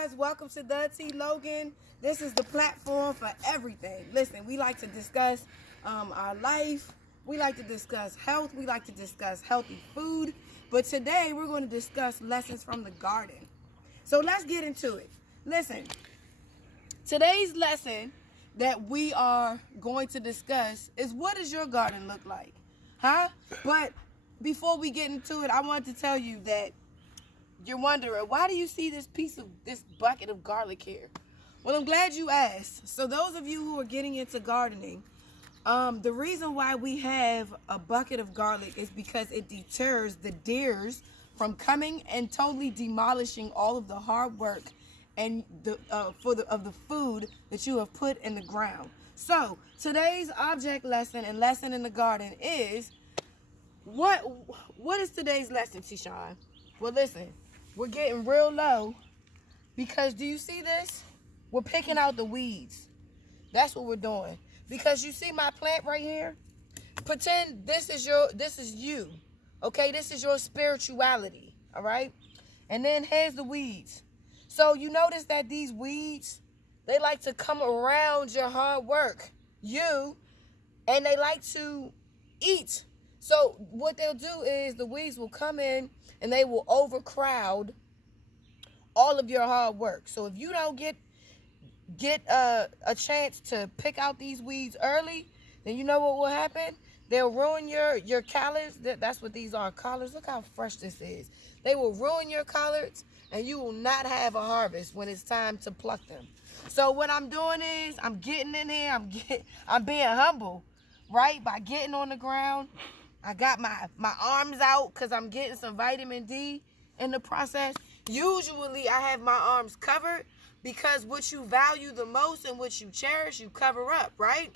guys, welcome to the T Logan. This is the platform for everything. Listen, we like to discuss our life. We like to discuss health. We like to discuss healthy food. But today we're going to discuss lessons from the garden. So let's get into it. Listen, today's lesson that we are going to discuss is, what does your garden look like? But before we get into it, I wanted to tell you that you're wondering, why do you see this bucket of garlic here? Well, I'm glad you asked. So those of you who are getting into gardening, the reason why we have a bucket of garlic is because it deters the deers from coming and totally demolishing all of the hard work and of the food that you have put in the ground. So today's object lesson and lesson in the garden is, what is today's lesson, Tishawn? Well, listen, we're getting real low because, do you see this? We're picking out the weeds. That's what we're doing. Because you see my plant right here? Pretend this is you. Okay, this is your spirituality. All right? And then here's the weeds. So you notice that these weeds, they like to come around your hard work, and they like to eat. So what they'll do is the weeds will come in and they will overcrowd all of your hard work. So if you don't get a chance to pick out these weeds early, then you know what will happen? They'll ruin your collards. That's what these are, collards. Look how fresh this is. They will ruin your collards, and you will not have a harvest when it's time to pluck them. So what I'm doing is, I'm getting in here. I'm being humble, right? By getting on the ground. I got my arms out because I'm getting some vitamin D in the process. Usually I have my arms covered because what you value the most and what you cherish, you cover up, right?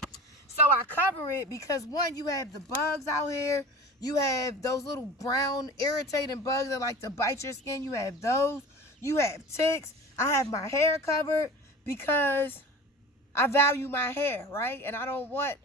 So I cover it because, one, you have the bugs out here. You have those little brown irritating bugs that like to bite your skin. You have those. You have ticks. I have my hair covered because I value my hair, right? And I don't want,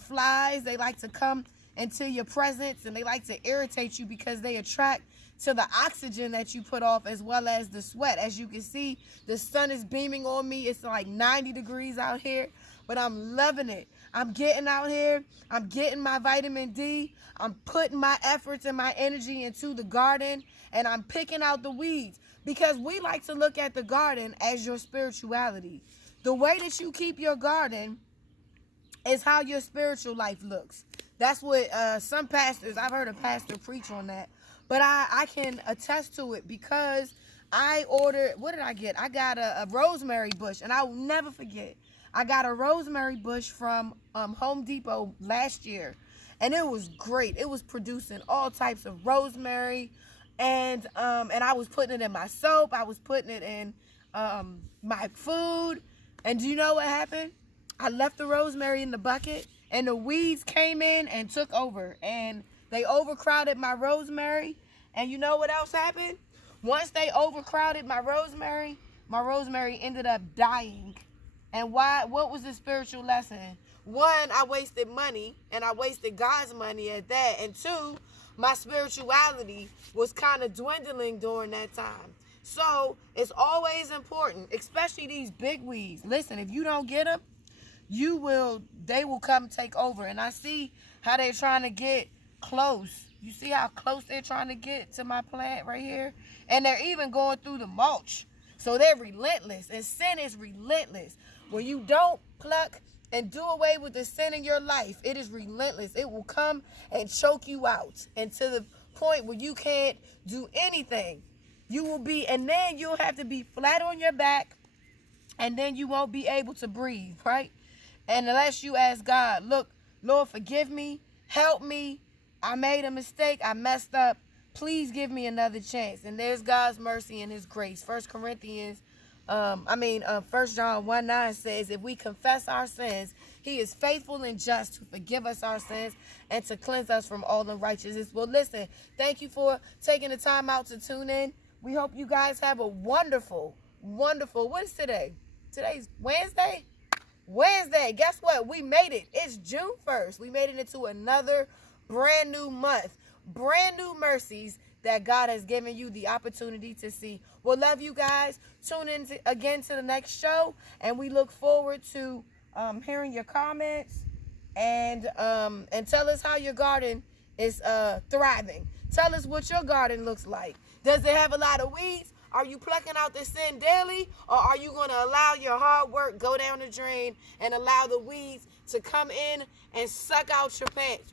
flies. They like to come into your presence, and they like to irritate you because they attract to the oxygen that you put off, as well as the sweat. As you can see, the sun is beaming on me. It's like 90 degrees out here, but I'm loving it. I'm getting out here. I'm getting my vitamin D. I'm putting my efforts and my energy into the garden, and I'm picking out the weeds, because we like to look at the garden as your spirituality. The way that you keep your garden is how your spiritual life looks. That's what some pastors, I've heard a pastor preach on that, but I can attest to it because I ordered, what did I get? I got a rosemary bush, and I will never forget. I got a rosemary bush from Home Depot last year, and it was great. It was producing all types of rosemary, and I was putting it in my soap. I was putting it in my food, and do you know what happened? I left the rosemary in the bucket, and the weeds came in and took over, and they overcrowded my rosemary. And you know what else happened? Once they overcrowded my rosemary ended up dying. And why? What was the spiritual lesson? One, I wasted money, and I wasted God's money at that. And two, my spirituality was kind of dwindling during that time. So it's always important, especially these big weeds. Listen, if you don't get them, they will come take over. And I see how they're trying to get close. You see how close they're trying to get to my plant right here? And they're even going through the mulch. So they're relentless, and sin is relentless. When you don't pluck and do away with the sin in your life, it is relentless. It will come and choke you out, and to the point where you can't do anything. And then you'll have to be flat on your back, and then you won't be able to breathe, right? And unless you ask God, look, Lord, forgive me, help me. I made a mistake. I messed up. Please give me another chance. And there's God's mercy and his grace. 1 John 1:9 says, if we confess our sins, he is faithful and just to forgive us our sins and to cleanse us from all unrighteousness. Well, listen, thank you for taking the time out to tune in. We hope you guys have a wonderful, what is today? Today's Wednesday? Guess what? We made it. It's June 1st. We made it into another brand new month. Brand new mercies, that God has given you the opportunity to see. We'll love you guys. Tune in again to the next show, and we look forward to hearing your comments and tell us how your garden is thriving. Tell us what your garden looks like. Does it have a lot of weeds? Are you plucking out the sin daily, or are you going to allow your hard work go down the drain and allow the weeds to come in and suck out your plants,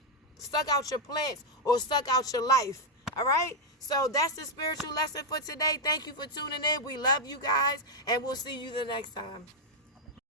or suck out your life? All right? So that's the spiritual lesson for today. Thank you for tuning in. We love you guys, and we'll see you the next time.